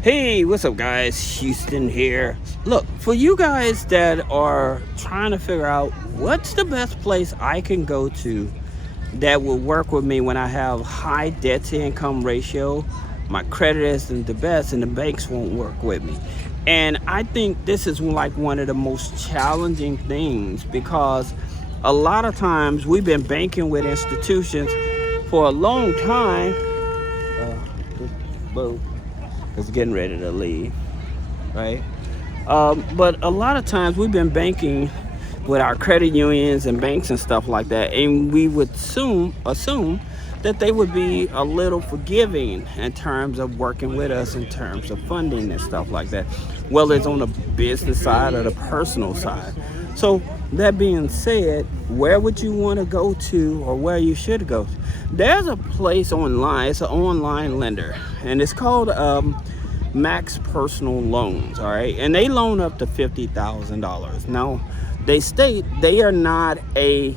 Hey, what's up, guys? Houston here. Look, for you guys that are trying to figure out what's the best place I can go to that will work with me when I have high debt to income ratio, my credit isn't the best, and the banks won't work with me. And I think this is like one of the most challenging things because a lot of times we've been banking with institutions for a long time. This boat is getting ready to leave, right? But a lot of times we've been banking with our credit unions and banks and stuff like that, and we would assume that they would be a little forgiving in terms of working with us in terms of funding and stuff like that, whether it's on the business side or the personal side. So that being said, where would you want to go to, or where you should go? There's a place online. It's an online lender, and it's called Max Personal Loans. All right, and they loan up to $50,000. Now, they state they are not a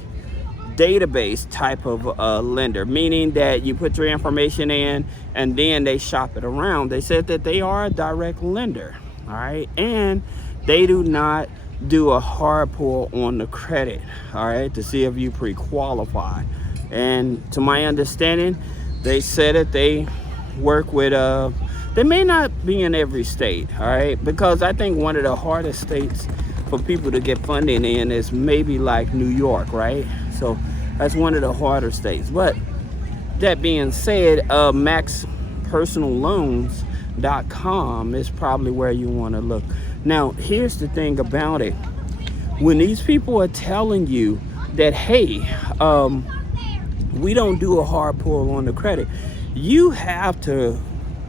database type of lender, meaning that you put your information in and then they shop it around. They said that they are a direct lender. All right, and they do not do a hard pull on the credit, all right, to see if you pre-qualify. And to my understanding, they said that they work with they may not be in every state, all right, because I think one of the hardest states for people to get funding in is maybe like New York, right? So that's one of the harder states. But that being said, maxpersonalloans.com is probably where you want to look. Now, here's the thing about it. When these people are telling you that, hey, we don't do a hard pull on the credit, you have to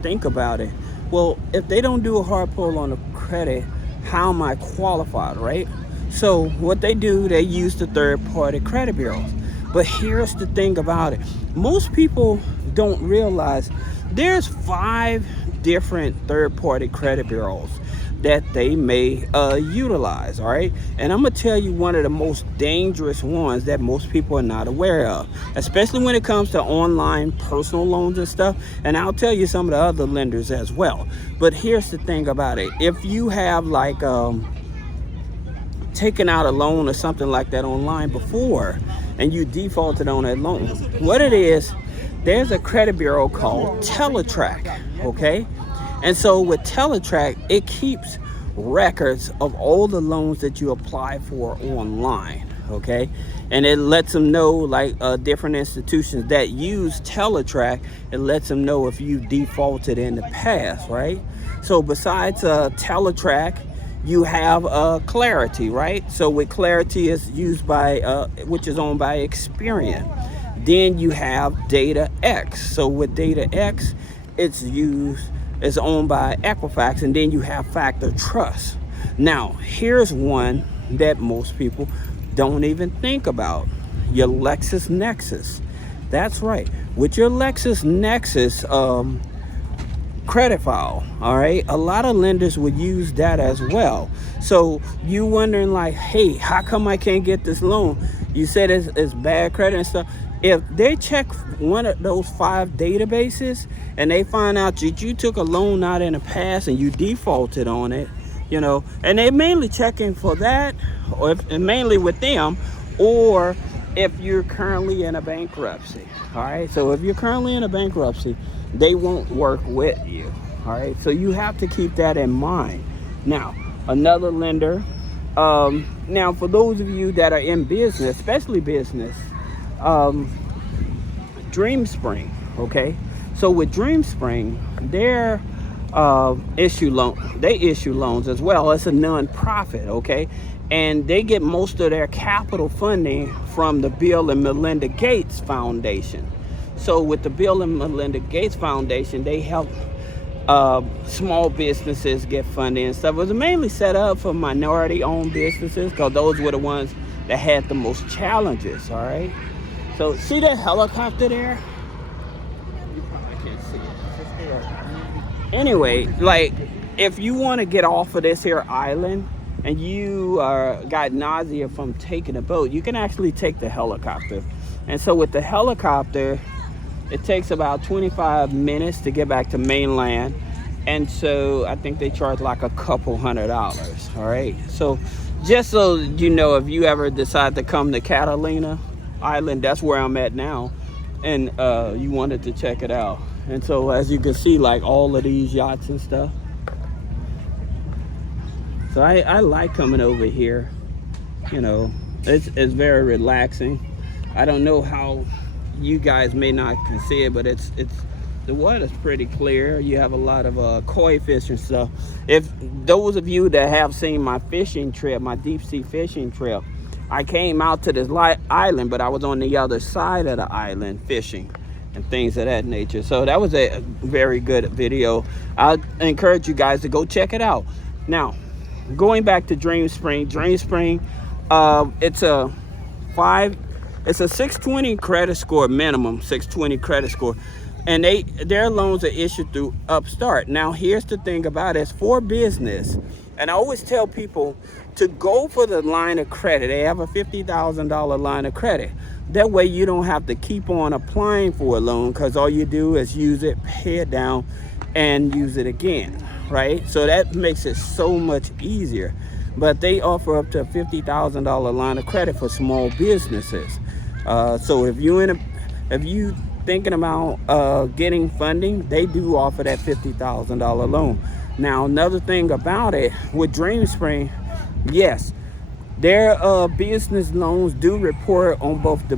think about it. Well, if they don't do a hard pull on the credit, how am I qualified, right? So what they do, they use the third-party credit bureaus. But here's the thing about it. Most people don't realize there's 5 different third-party credit bureaus that they may utilize, all right? And I'm gonna tell you one of the most dangerous ones that most people are not aware of, especially when it comes to online personal loans and stuff. And I'll tell you some of the other lenders as well. But here's the thing about it. If you have like taken out a loan or something like that online before and you defaulted on that loan, what it is, there's a credit bureau called Teletrack, okay? And so with Teletrack, it keeps records of all the loans that you apply for online, okay? And it lets them know, like different institutions that use Teletrack, it lets them know if you defaulted in the past, right? So besides Teletrack, you have Clarity, right? So with Clarity is used by, which is owned by Experian. Then you have Data X. So with Data X, it's owned by Equifax, and then you have Factor Trust. Now, here's one that most people don't even think about. Your LexisNexis. That's right. With your LexisNexis credit file, all right, a lot of lenders would use that as well. So you wondering like, hey, how come I can't get this loan? You said it's bad credit and stuff. If they check one of those 5 databases and they find out that you took a loan out in the past and you defaulted on it, you know, and they're mainly checking for that, or and mainly with them, or if you're currently in a bankruptcy, all right? So if you're currently in a bankruptcy, they won't work with you, all right? So you have to keep that in mind. Now, another lender, now for those of you that are in business, especially business, DreamSpring, okay? So with DreamSpring, they issue loans as well. It's a non-profit, okay? And they get most of their capital funding from the Bill and Melinda Gates Foundation. So with the Bill and Melinda Gates Foundation, they help small businesses get funding and stuff. It was mainly set up for minority-owned businesses because those were the ones that had the most challenges, all right? So see that helicopter there? You probably can't see it. It's just there. Anyway, like if you want to get off of this here island and you got nausea from taking a boat, you can actually take the helicopter. And so with the helicopter, it takes about 25 minutes to get back to mainland. And so I think they charge like a couple $100. All right. So just so you know, if you ever decide to come to Catalina Island, that's where I'm at now, and you wanted to check it out. And so as you can see, like all of these yachts and stuff. So I like coming over here. You know, it's very relaxing. I don't know how you guys may not can see it, but it's the water's pretty clear. You have a lot of koi fish and stuff. If those of you that have seen my fishing trip, my deep sea fishing trip, I came out to this island, but I was on the other side of the island fishing and things of that nature. So that was a very good video. I encourage you guys to go check it out. Now, going back to Dream Spring, it's a 620 credit score minimum, 620 credit score. And their loans are issued through Upstart. Now, here's the thing about it. It's for business. And I always tell people to go for the line of credit. They have a $50,000 line of credit. That way you don't have to keep on applying for a loan, because all you do is use it, pay it down, and use it again, right? So that makes it so much easier. But they offer up to a $50,000 line of credit for small businesses. So if you thinking about getting funding, they do offer that $50,000 loan. Now, another thing about it with Dream Spring, yes, their business loans do report on both the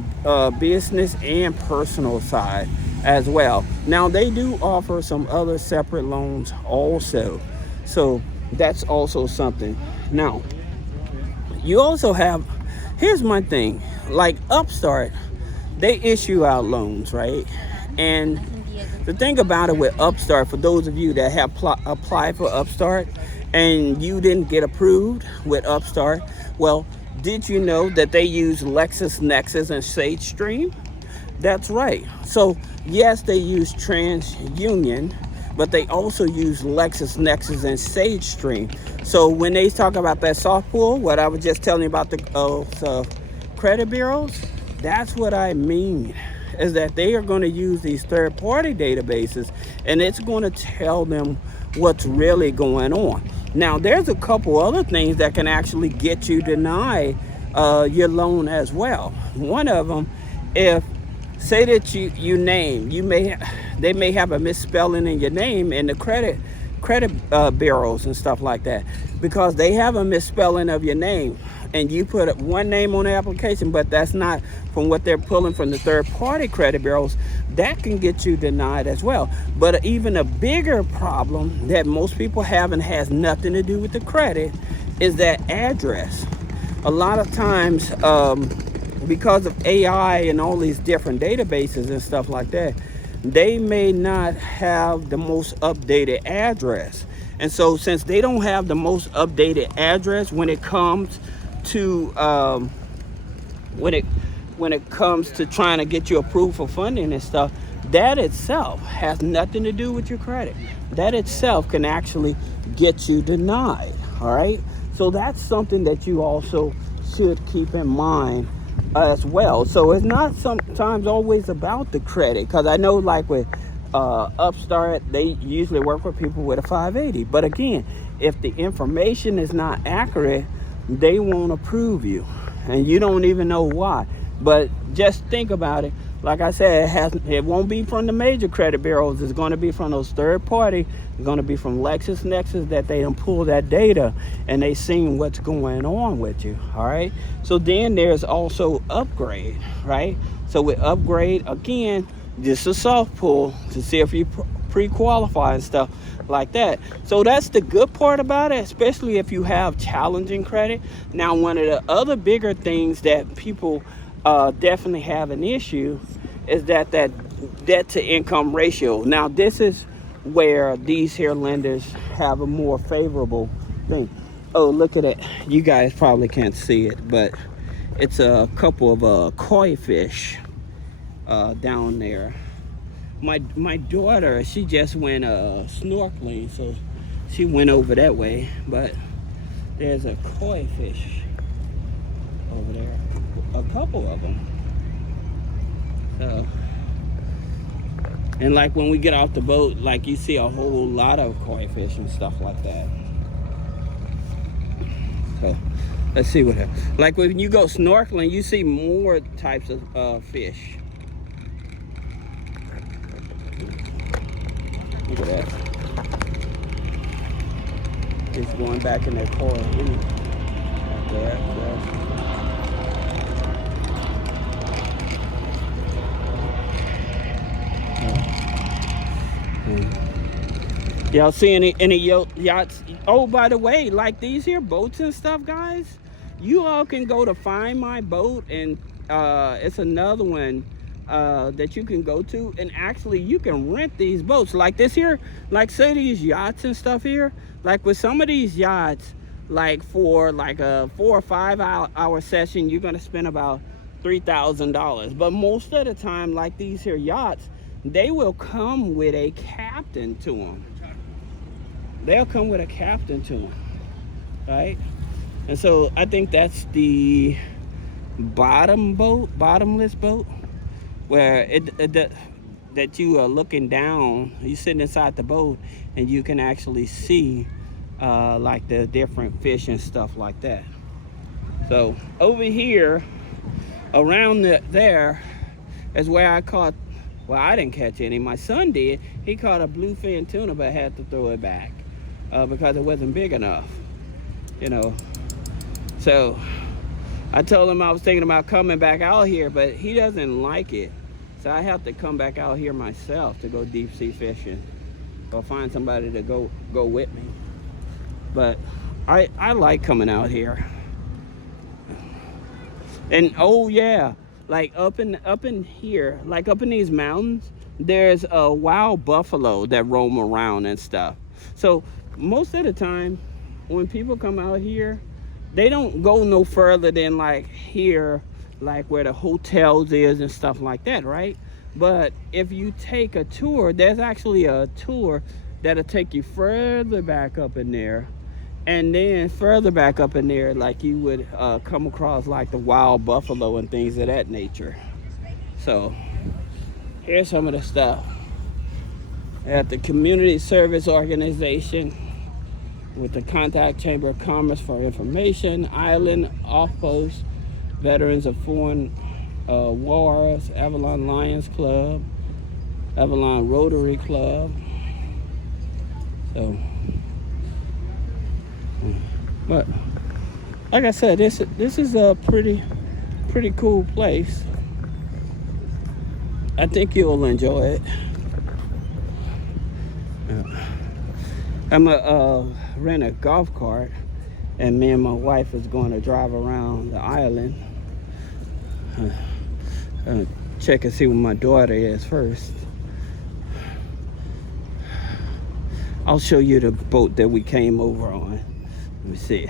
business and personal side as well. Now, they do offer some other separate loans also, so that's also something. Now, you also have, here's my thing, like Upstart, they issue out loans, right? And the thing about it with Upstart, for those of you that have applied for Upstart and you didn't get approved with Upstart, well, did you know that they use LexisNexis and SageStream? That's right. So yes, they use TransUnion, but they also use LexisNexis and SageStream. So when they talk about that soft pull, what I was just telling you about the credit bureaus, that's what I mean, is that they are going to use these third-party databases, and it's going to tell them what's really going on. Now, there's a couple other things that can actually get you denied your loan as well. One of them, if say that they may have a misspelling in your name in the credit bureaus and stuff like that, because they have a misspelling of your name, and you put one name on the application, but that's not from what they're pulling from the third-party credit bureaus, that can get you denied as well. But even a bigger problem that most people have and has nothing to do with the credit is that address. A lot of times, because of AI and all these different databases and stuff like that, they may not have the most updated address. And so since they don't have the most updated address when it comes to when it comes to trying to get you approved for funding and stuff, that itself has nothing to do with your credit. That itself can actually get you denied. All right, so that's something that you also should keep in mind as well. So it's not sometimes always about the credit, because I know like with Upstart, they usually work with people with a 580, but again, if the information is not accurate, they won't approve you, and you don't even know why. But just think about it. Like I said, it won't be from the major credit bureaus. It's going to be from those third party. It's going to be from LexisNexis, that they don't pull that data and they seen what's going on with you. All right. So then there's also Upgrade, right? So with Upgrade, again, just a soft pull to see if you pre-qualify and stuff like that. So that's the good part about it, especially if you have challenging credit. Now, one of the other bigger things that people definitely have an issue is that debt to income ratio. Now, this is where these here lenders have a more favorable thing. Oh, look at it. You guys probably can't see it, but it's a couple of koi fish down there. My daughter, she just went snorkeling, so she went over that way, but there's a koi fish over there, a couple of them. So And like when we get off the boat, like you see a whole lot of koi fish and stuff like that. So let's see what happens. Like when you go snorkeling, you see more types of fish. Look at that. It's going back in that car. Y'all see any yachts? Oh, by the way, like these here boats and stuff, guys, you all can go to Find My Boat, and it's another one that you can go to, and actually you can rent these boats like this here. Like say these yachts and stuff here, like with some of these yachts, like for like a 4 or 5 hour session, you're gonna spend about $3,000. But most of the time, like these here yachts, they will come with a captain to them. They'll come with a captain to them, right? And so I think that's the bottomless boat, where that you are looking down, you sitting inside the boat, and you can actually see like the different fish and stuff like that. So over here, around there is where I caught, well, I didn't catch any. My son did. He caught a bluefin tuna, but had to throw it back because it wasn't big enough, you know. So I told him I was thinking about coming back out here, but he doesn't like it. So I have to come back out here myself to go deep sea fishing, or find somebody to go with me. But I like coming out here. And oh yeah, like up in here, like up in these mountains, there's a wild buffalo that roam around and stuff. So most of the time when people come out here, they don't go no further than like here, like where the hotels is and stuff like that, right? But if you take a tour, there's actually a tour that'll take you further back up in there, and then further back up in there, like you would come across like the wild buffalo and things of that nature. So here's some of the stuff at the community service organization with the Contact Chamber of Commerce for information, Island Off-Post, Veterans of Foreign Wars, Avalon Lions Club, Avalon Rotary Club. So, but like I said, this is a pretty cool place. I think you'll enjoy it. I'm gonna rent a golf cart, and me and my wife is going to drive around the island. Check and see where my daughter is first. I'll show you the boat that we came over on. Let me see.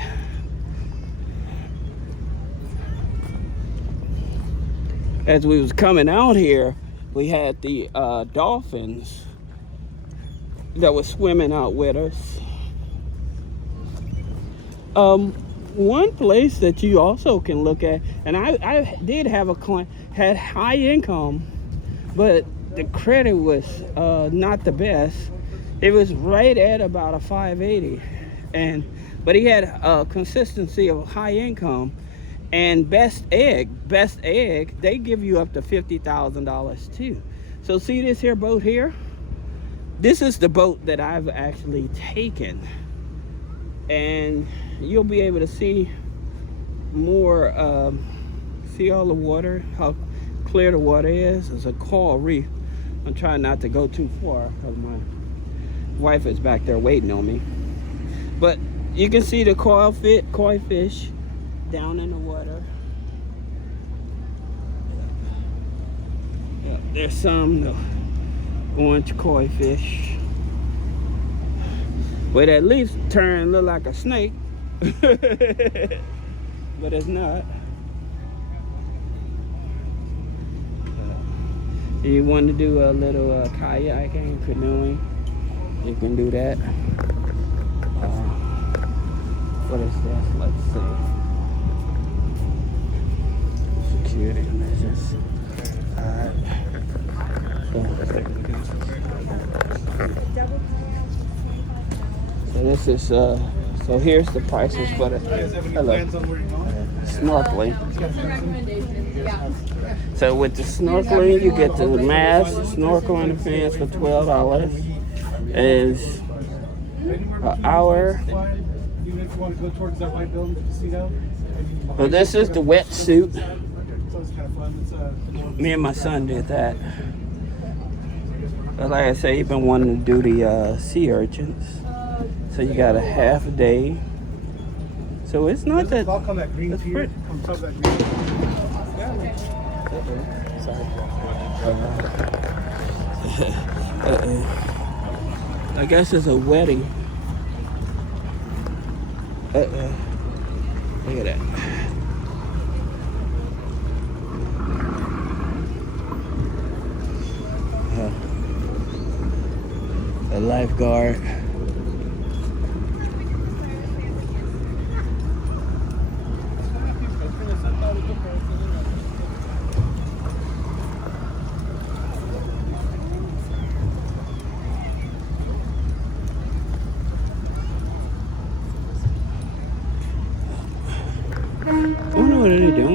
As we was coming out here, we had the dolphins that was swimming out with us. One place that you also can look at, and I did have a client, had high income, but the credit was not the best. It was right at about a 580, but he had a consistency of high income. And best egg, they give you up to $50,000 too. So see this here boat here? This is the boat that I've actually taken, and you'll be able to see more, see all the water, how clear the water is. It's a coral reef. I'm trying not to go too far because my wife is back there waiting on me. But you can see the koi fish down in the water. Yeah, there's some orange koi fish. But at least turn look like a snake. But it's not. If you want to do a little kayaking, canoeing, you can do that. What is this? Let's see. Security measures. Alright. So this is so here's the prices for the snorkeling. So with the snorkeling, you get the mask, snorkeling and fins for $12. Is an hour. So this is the wetsuit. Me and my son did that. But like I say, you've been wanting to do the sea urchins. So you got a half a day. So it's not that. It's pretty. I guess it's a wedding. Look at that. A lifeguard. I wonder what are they doing?